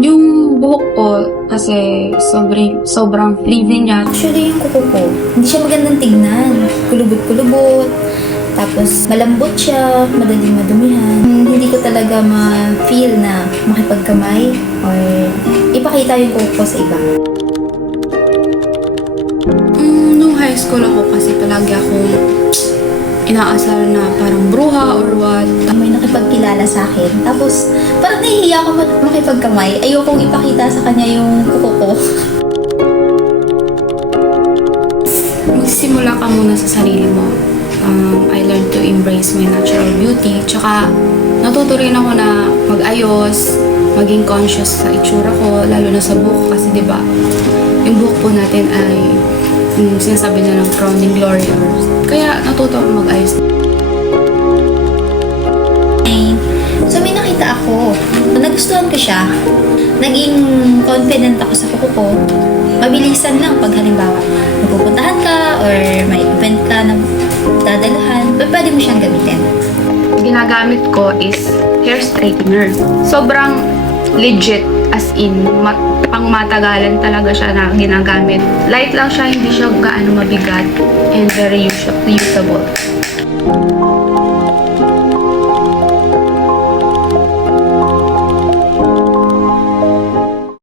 Yung buhok ko, kasi sobrang frizzy niya. Actually, yung kuko ko, hindi siya magandang tignan. Kulubot-kulubot. Tapos, malambot siya, madaling madumihan. Hindi ko talaga ma-feel na makipagkamay or ipakita yung kuko ko sa iba. Nung high school ako kasi palagi akong inaasar na parang bruha or what. May nakipagkilala sa akin. Tapos, parang nahihiya ako makipagkamay. Ayokong ipakita sa kanya yung kuko ko. Magsimula ka muna sa sarili mo. I learned to embrace my natural beauty. Tsaka, natuto rin ako na mag-ayos, maging conscious sa itsura ko, lalo na sa buhok. Kasi diba, yung buhok po natin ay sinasabi na ng crowning glory. Kaya natuto ako mag-ayos. So, may nakita ako. Nagustuhan ko siya. Naging confident ako sa kuko ko. Mabilisan lang pag halimbawa napupuntahan ka or may event ka na dadaluhan, pwede mo siyang gamitin. Ginagamit ko is hair straightener. Sobrang legit, as in, pangmatagalan talaga siya na ginagamit. Light lang siya, hindi siya gaano mabigat, and very usable.